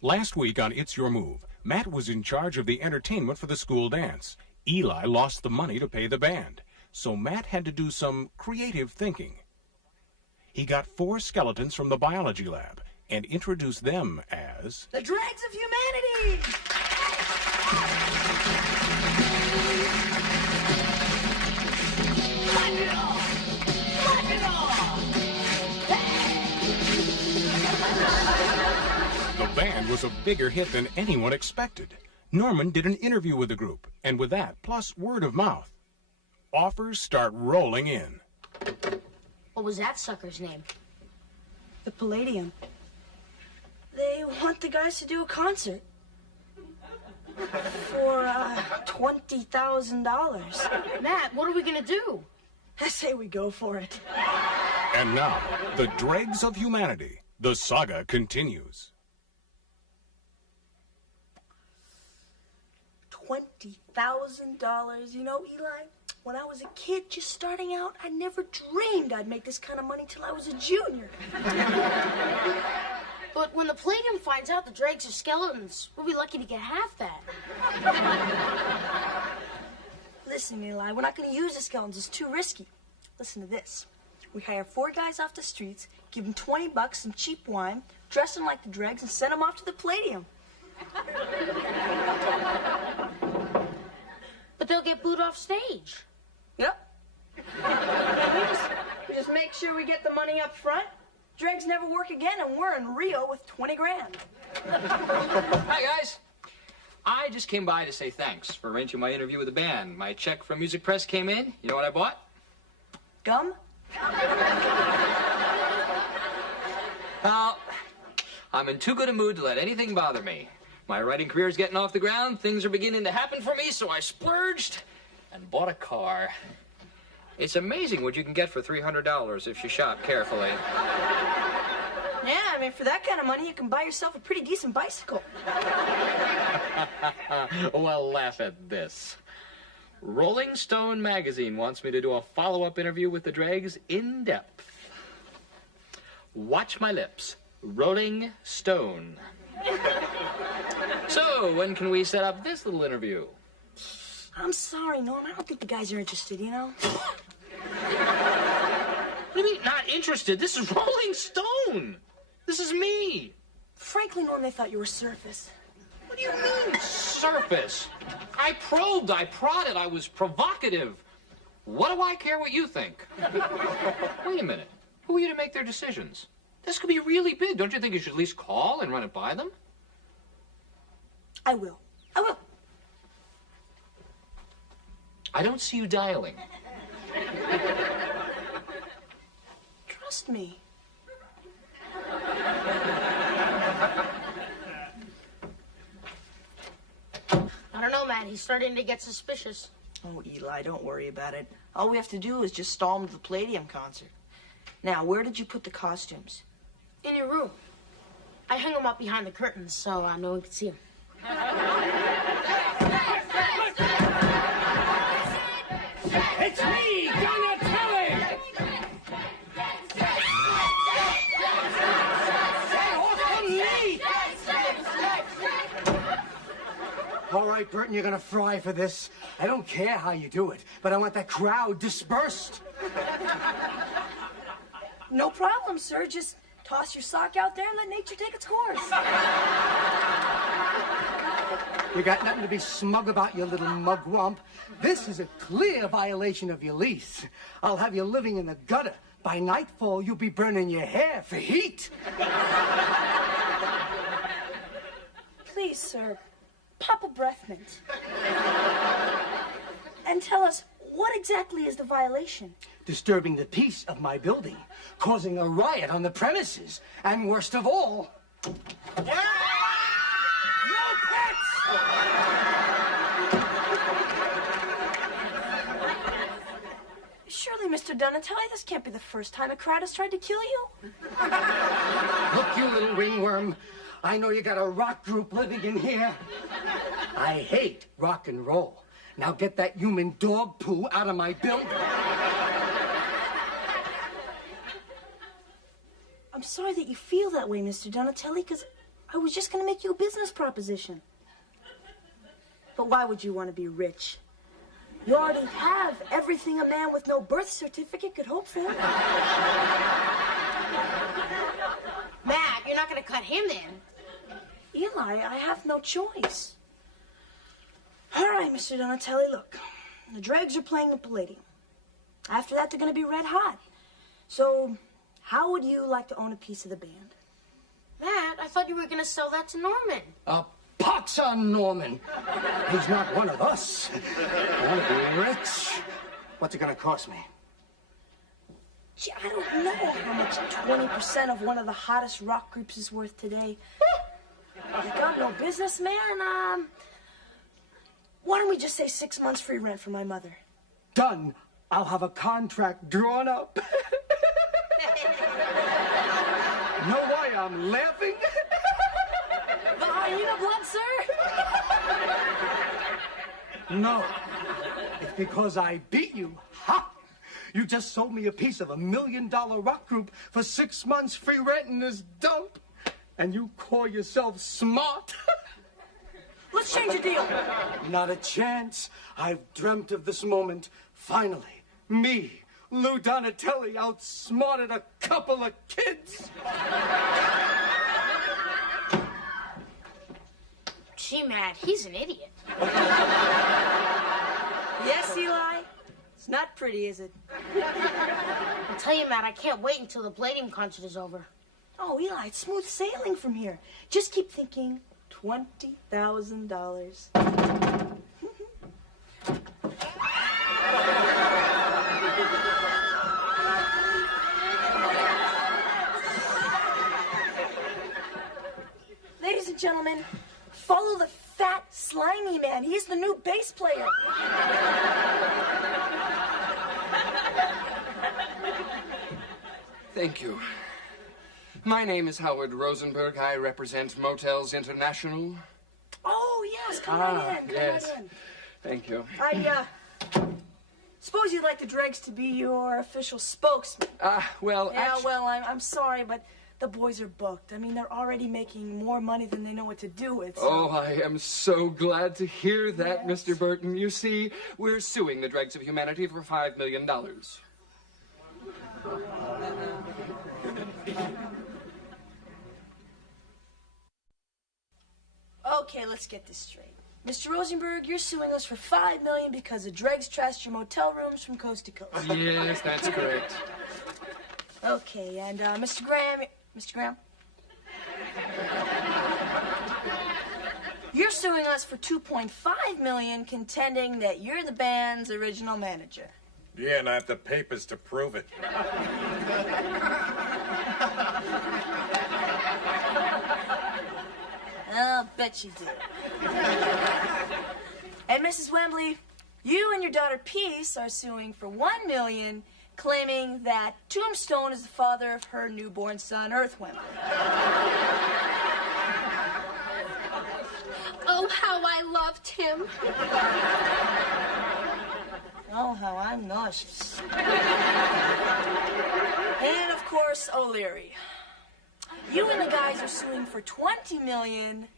Last week on It's Your Move, Matt was in charge of the entertainment for the school dance. Eli lost the money to pay the band, so Matt had to do some creative thinking. He got 4 skeletons from the biology lab and introduced them as the Dregs of Humanity! Light it off! Light it off! The band was a bigger hit than anyone expected. Norman did an interview with the group, and with that, plus word of mouth, offers start rolling in. What was that sucker's name? The Palladium. They want the guys to do a concert for $20,000. Matt, what are we gonna do? I say we go for it. And now, the Dregs of Humanity. The saga continues. $20,000. You know, Eli, when I was a kid just starting out, I never dreamed I'd make this kind of money till I was a junior. But when the Palladium finds out the Dregs are skeletons, we'll be lucky to get half that. Listen, Eli, we're not going to use the skeletons. It's too risky. Listen to this. We hire 4 guys off the streets, give them $20, some cheap wine, dress them like the Dregs, and send them off to the Palladium. But they'll get booed off stage. Yep. we just make sure we get the money up front. Dregs never work again, and we're in Rio with 20 grand. Hi, guys. I just came by to say thanks for arranging my interview with the band. My check from Music Press came in. You know what I bought? Gum? Well, I'm in too good a mood to let anything bother me. My writing career's getting off the ground. Things are beginning to happen for me, so I splurged and bought a car. It's amazing what you can get for $300 if you shop carefully. Yeah, I mean, for that kind of money, you can buy yourself a pretty decent bicycle. Well, laugh at this. Rolling Stone magazine wants me to do a follow-up interview with the Dregs in depth. Watch my lips. Rolling Stone. So, when can we set up this little interview? I'm sorry, Norm. I don't think the guys are interested, you know? What do you mean, not interested? This is Rolling Stone. This is me. Frankly, Norm, they thought you were surface. What do you mean, surface? I probed, I prodded, I was provocative. What do I care what you think? Wait a minute. Who are you to make their decisions? This could be really big. Don't you think you should at least call and run it by them? I will. I will. I don't see you dialing. Trust me. I don't know, Matt. He's starting to get suspicious. Oh, Eli, don't worry about it. All we have to do is just stall him to the Palladium concert. Now, where did you put the costumes? In your room. I hung him up behind the curtains so no one could see him. It's me, Donatelli! Get off of me! All right, Burton, you're gonna fry for this. I don't care how you do it, but I want that crowd dispersed. No problem, sir. Just toss your sock out there and let nature take its course. You got nothing to be smug about, you little mugwump. This is a clear violation of your lease. I'll have you living in the gutter. By nightfall, you'll be burning your hair for heat. Please, sir, pop a breath mint. And tell us, what exactly is the violation? Disturbing the peace of my building, causing a riot on the premises, and worst of all... No pets! Surely, Mr. Donatelli, this can't be the first time a crowd has tried to kill you. Look, you little ringworm, I know you got a rock group living in here. I hate rock and roll. Now get that human dog poo out of my building. I'm sorry that you feel that way, Mr. Donatelli, because I was just gonna make you a business proposition. But why would you want to be rich? You already have everything a man with no birth certificate could hope for. Matt, you're not gonna cut him in. Eli, I have no choice. All right, Mr. Donatelli, look. The Dregs are playing the Palladium. After that, they're going to be red hot. So, how would you like to own a piece of the band? Matt, I thought you were gonna sell that to Norman. Pox on Norman. He's not one of us. I want to be rich. What's it going to cost me? Gee, I don't know how much 20% of one of the hottest rock groups is worth today. Like, I'm no businessman. Why don't we just say 6 months free rent for my mother? Done. I'll have a contract drawn up. Know why I'm laughing? The hyena blood, sir? No. It's because I beat you. Ha! You just sold me a piece of $1 million rock group for 6 months free rent in this dump. And you call yourself smart? Let's change the deal. Not a chance. I've dreamt of this moment. Finally, me, Lou Donatelli, outsmarted a couple of kids. Gee, Matt, he's an idiot. Yes, Eli? It's not pretty, is it? I'll tell you, Matt, I can't wait until the Palladium concert is over. Oh, Eli, it's smooth sailing from here. Just keep thinking $20,000. Ladies and gentlemen, follow the fat, slimy man. He's the new bass player. Thank you. My name is Howard Rosenberg. I represent Motels International. Oh, yes, come right in. Come yes. right in. Thank you. I suppose you'd like the Dregs to be your official spokesman. Well, Yeah, actu- well, I'm sorry, but the boys are booked. I mean, they're already making more money than they know what to do with. So. Oh, I am so glad to hear that, Yes. Mr. Burton. You see, we're suing the Dregs of Humanity for $5 million. Okay, let's get this straight. Mr. Rosenberg, you're suing us for $5 million because the Dregs trashed your motel rooms from coast to coast. Yes, that's correct. Okay, and Mr. Graham, you're suing us for $2.5 million, contending that you're the band's original manager. Yeah, and I have the papers to prove it. I'll bet you do. And Mrs. Wembley, you and your daughter Peace are suing for $1 million, claiming that Tombstone is the father of her newborn son, Earth Wembley. Oh, how I loved him. Oh, how I'm nauseous. And, of course, O'Leary. You and the guys are suing for $20 million,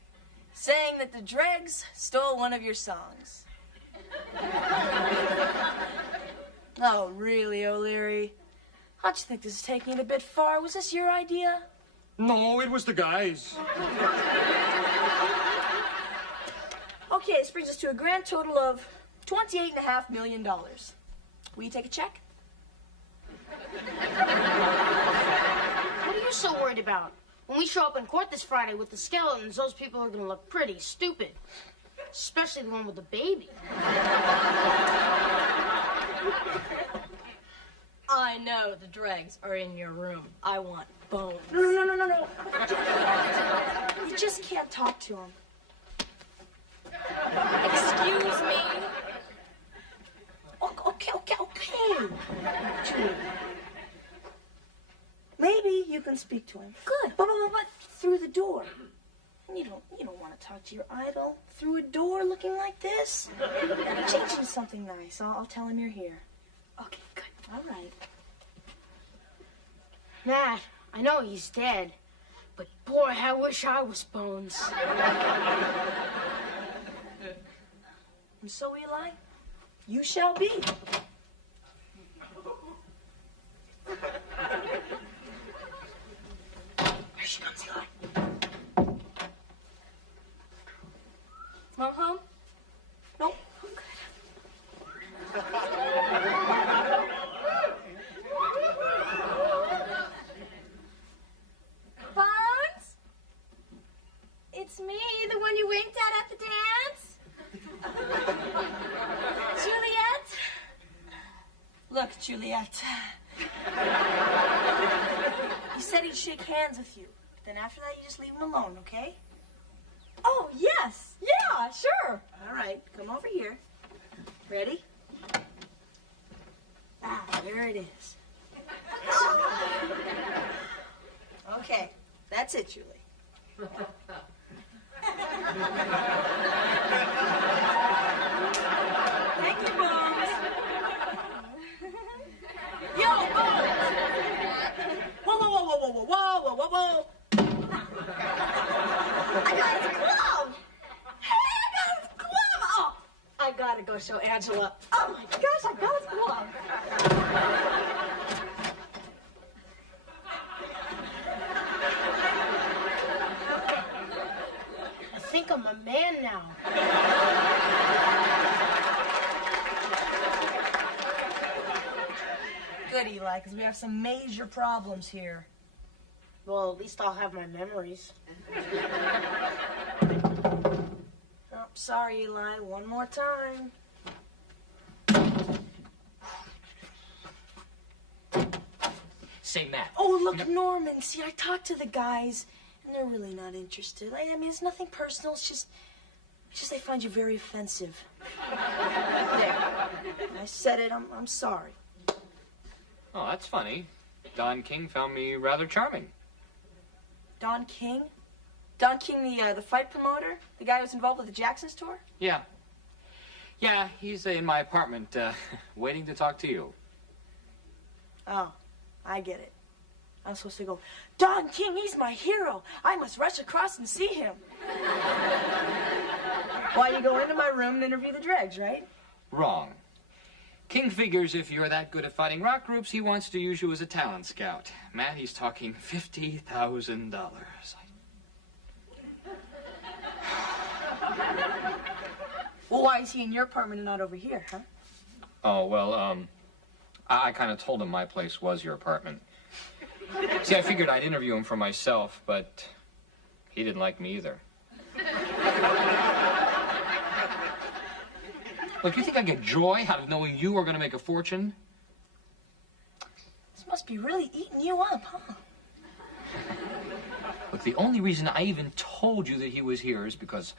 saying that the Dregs stole one of your songs. Oh, really, O'Leary? Don't you think this is taking it a bit far? Was this your idea? No, it was the guys. Okay, this brings us to a grand total of $28.5 million. Will you take a check? What are you so worried about? When we show up in court this Friday with the skeletons, those people are gonna look pretty stupid. Especially the one with the baby. I know the Dregs are in your room. I want bones. No. You just can't talk to him. Excuse me. Okay. Julie. Maybe you can speak to him. Good. But through the door. You don't want to talk to your idol through a door looking like this. Change into something nice. I'll tell him you're here. Okay, good. All right. Matt, I know he's dead, But boy, I wish I was Bones. And so, Eli, you shall be. Here she comes, Eli. Mom home? Nope. Bones? It's me, the one you winked at the dance? Juliet? Look, Juliet. He said he'd shake hands with you. Then after that, you just leave him alone, okay? Oh, yes. Yeah, sure. All right, come over here. Ready? Ah, there it is. Okay, that's it, Julie. Thank you, Bones. Yo, Bones! Whoa, whoa, whoa, whoa, whoa, whoa, whoa, whoa, whoa. I got his glove. Hey, I got his glove. Oh, I gotta go show Angela. Oh my gosh, I got his glove. I think I'm a man now. Good, Eli, because we have some major problems here. Well, at least I'll have my memories. Oh, sorry, Eli. One more time. Say, Matt. Oh, look, Norman. See, I talked to the guys, and they're really not interested. I mean, it's nothing personal. It's just they find you very offensive. There. I said it. I'm sorry. Oh, that's funny. Don King found me rather charming. Don King? Don King, the fight promoter? The guy who was involved with the Jacksons tour? Yeah. Yeah, he's in my apartment, waiting to talk to you. Oh, I get it. I'm supposed to go, Don King, he's my hero. I must rush across and see him. Why, you go into my room and interview the Dregs, right? Wrong. King figures if you're that good at fighting rock groups, he wants to use you as a talent scout. Matt, he's talking $50,000. Well, why is he in your apartment and not over here, huh? Oh, well, I kind of told him my place was your apartment. See, I figured I'd interview him for myself, but he didn't like me either. Look, you think I get joy out of knowing you are going to make a fortune? This must be really eating you up, huh? Look, the only reason I even told you that he was here is because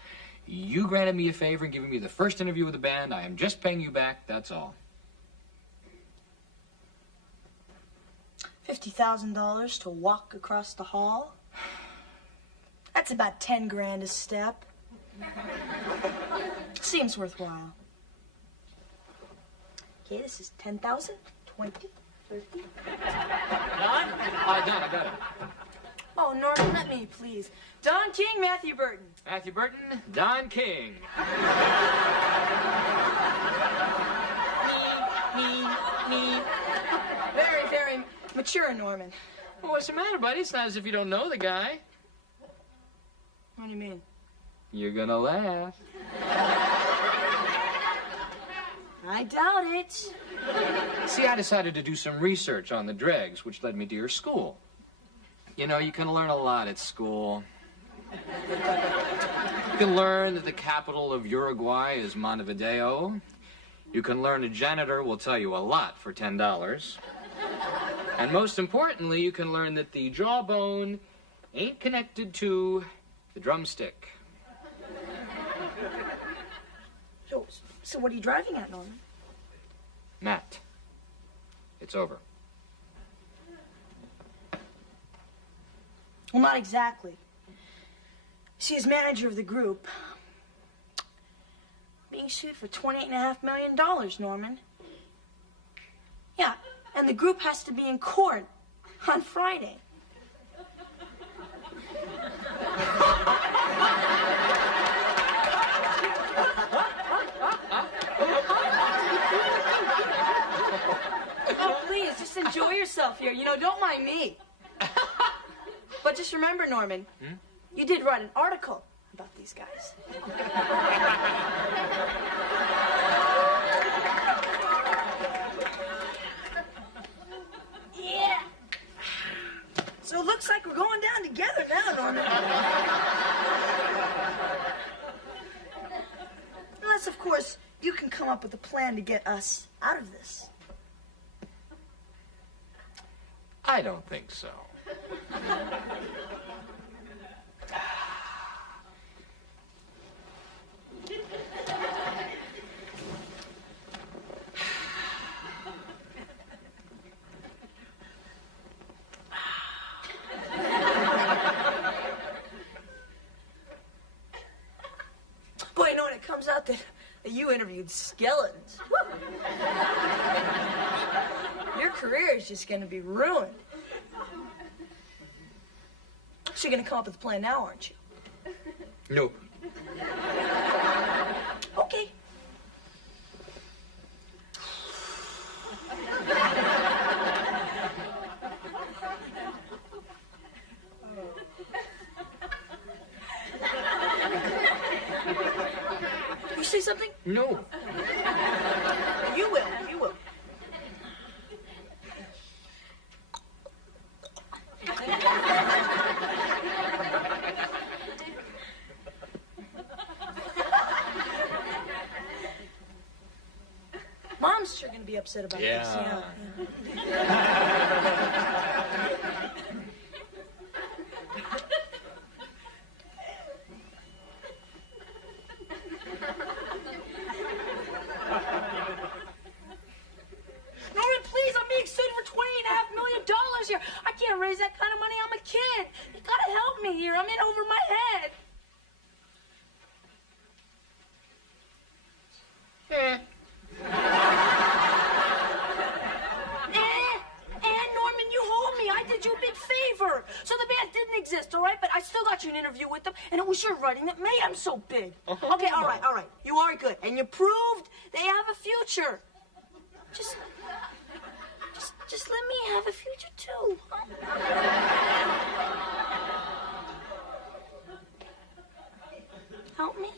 you granted me a favor in giving me the first interview with the band. I am just paying you back, that's all. $50,000 to walk across the hall? That's about 10 grand a step. Seems worthwhile. Okay, this is 10,000, 20, 30. Don? Don, I got it. Oh, Norman, let me, please. Don King, Matthew Burton. Matthew Burton, Don King. Me. Very, very mature, Norman. Well, what's the matter, buddy? It's not as if you don't know the guy. What do you mean? You're gonna laugh. I doubt it. See, I decided to do some research on the Dregs, which led me to your school. You know, you can learn a lot at school. You can learn that the capital of Uruguay is Montevideo. You can learn a janitor will tell you a lot for $10. And most importantly, you can learn that the jawbone ain't connected to the drumstick. So what are you driving at, Norman? Matt, it's over. Well, not exactly. See, as manager of the group, I'm being sued for $28.5 million, Norman. Yeah, and the group has to be in court on Friday. just remember, Norman, you did write an article about these guys. Yeah. So it looks like we're going down together now, Norman. Unless, of course, you can come up with a plan to get us out of this. I don't think so. Boy, you know, when it comes out that you interviewed skeletons, your career is just going to be ruined. So you're going to come up with a plan now, aren't you? No. Okay. You say something? No. You will. You will. Mom's sure going to be upset about this. Yeah. Norman, please, I'm being sued for $20.5 million here. I can't raise that kind of money. I'm a kid. You gotta help me here. I'm in over my head. Norman, you hold me. I did you a big favor. So the band didn't exist, all right? But I still got you an interview with them, and it was your writing that made them so big. Okay, all right. You are good, and you proved they have a future. Just let me have a future too. Help me.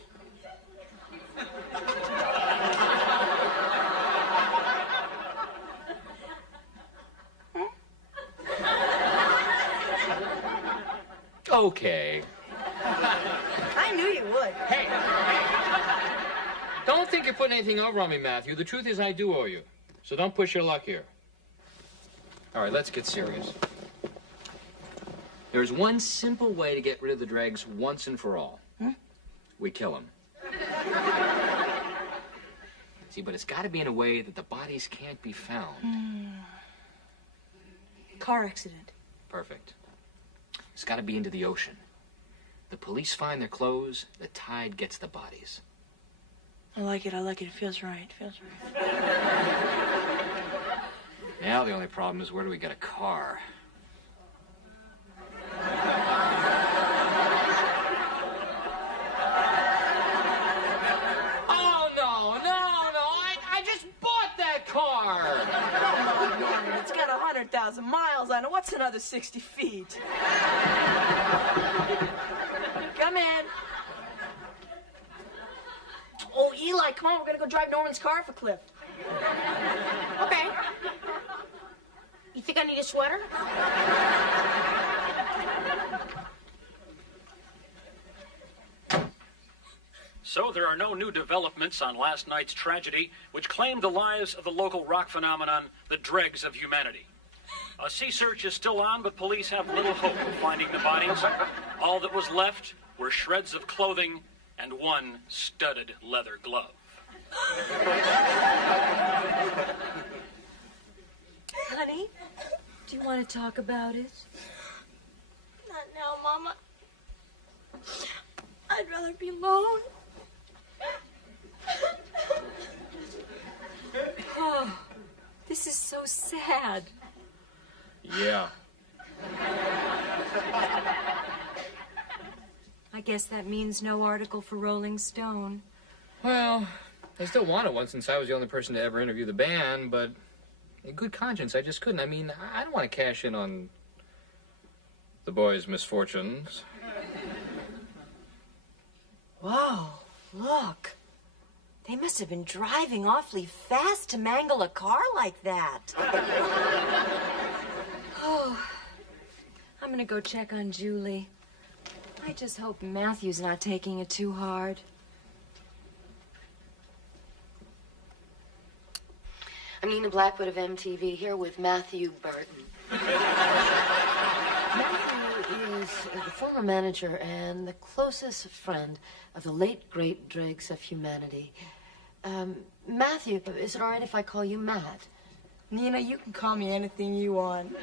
Okay. I knew you would. Hey! Don't think you're putting anything over on me, Matthew. The truth is I do owe you. So don't push your luck here. All right, let's get serious. There's one simple way to get rid of the dregs once and for all. We kill them. See, but it's got to be in a way that the bodies can't be found. Car accident. Perfect. It's got to be into the ocean. The police find their clothes, the tide gets the bodies. I like it. It feels right. Now the only problem is, where do we get a car? Oh, no. I just bought that car. Come on, Norman. It's got 100,000 miles on it. What's another 60 feet? Come in. Oh, Eli, come on. We're going to go drive Norman's car off a cliff. Okay. You think I need a sweater? So there are no new developments on last night's tragedy, which claimed the lives of the local rock phenomenon, the Dregs of Humanity. A sea search is still on, but police have little hope of finding the bodies. All that was left were shreds of clothing and one studded leather glove. Honey, do you want to talk about it? Not now, Mama. I'd rather be alone. Oh, this is so sad. Yeah. I guess that means no article for Rolling Stone. Well, I still wanted one since I was the only person to ever interview the band, but in good conscience, I just couldn't. I mean, I don't want to cash in on the boy's misfortunes. Whoa, look. They must have been driving awfully fast to mangle a car like that. Oh, I'm gonna go check on Julie. I just hope Matthew's not taking it too hard. I'm Nina Blackwood of MTV, here with Matthew Burton. Matthew is the former manager and the closest friend of the late, great Dregs of Humanity. Matthew, is it all right if I call you Matt? Nina, you can call me anything you want.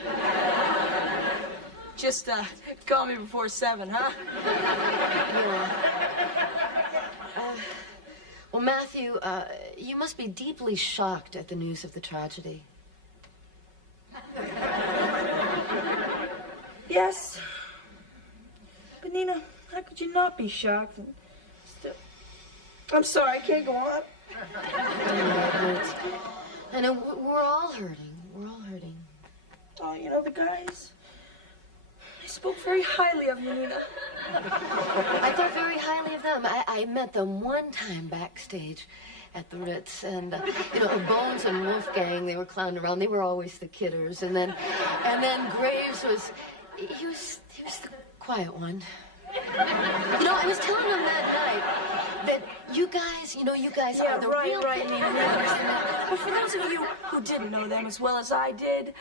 Just, call me before 7, huh? Yeah. Well, Matthew, you must be deeply shocked at the news of the tragedy. Yes. But, Nina, how could you not be shocked? And still... I'm sorry, I can't go on. I know, we're all hurting. We're all hurting. Oh, you know, the guys... They spoke very highly of you, Nina. I thought very highly of them. I met them one time backstage at the Ritz, and you know, Bones and Wolfgang, they were clowning around. They were always the kidders, and then Graves was he was the quiet one. You know, I was telling them that night that you guys are the real right, Nina. But for those of you who didn't know them as well as I did,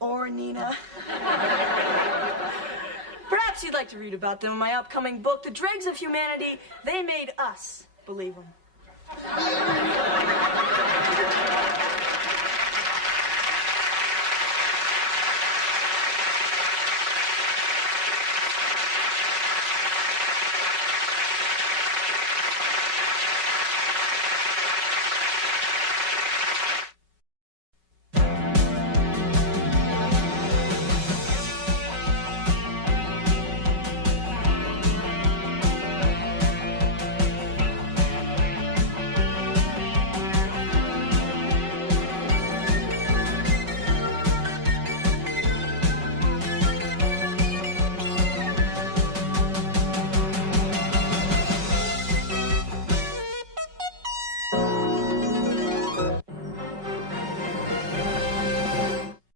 or Nina, perhaps you'd like to read about them in my upcoming book, The Dregs of Humanity. They made us believe them.